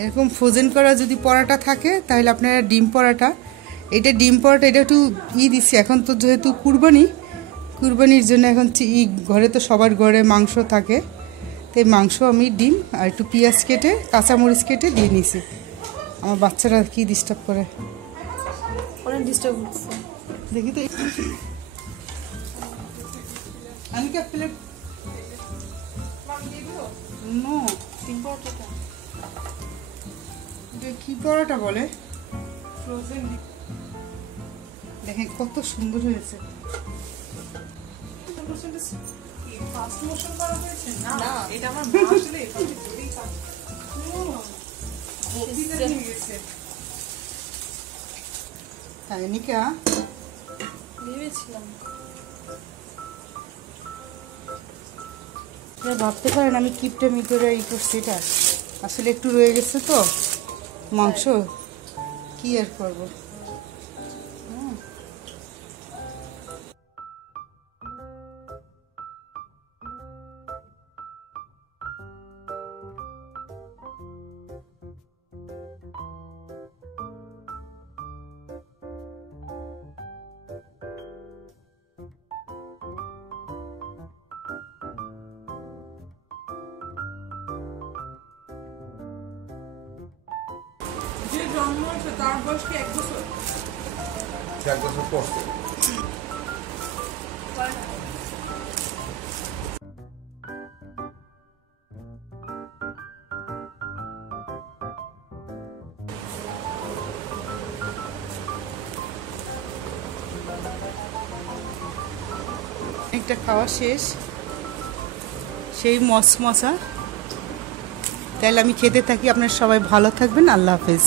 এরকম ফ্রোজেন করা যদি পরাটা থাকে তাহলে আপনারা ডিম পরাটা, এটা ডিম পরাটা এটা একটু দিচ্ছি। এখন তো যেহেতু কুরবানির জন্য এখন ঘরে তো সবার ঘরে মাংস থাকে, তাই মাংস আমি ডিম আর একটু পেঁয়াজ কেটে কাঁচামরিচ কেটে দিয়ে নিছি। আমার বাচ্চারা কি ডিস্টার্ব করে, অনেক ডিস্টার্ব হচ্ছে। দেখি তো আমি কি প্লেট নো ডিম পরোটাটা কি পরোটা বলে, ফ্রোজেন। দেখেন কত সুন্দর হয়েছে। নিকা ভেবেছিলাম ভাবতে পারেন আমি কিপটা মিটরে করছি, এটা আসলে একটু রয়ে গেছে তো মাংস, কি আর করবো। যে জন্ম হয়েছে তার বয়স কি 1 বছর? 1 বছর পড়ছে। একটা খাওয়া শেষ, সেই মশমশা। তাহলে আমি খেতে থাকি। আপনারা সবাই ভালো থাকবেন। আল্লাহ হাফেজ।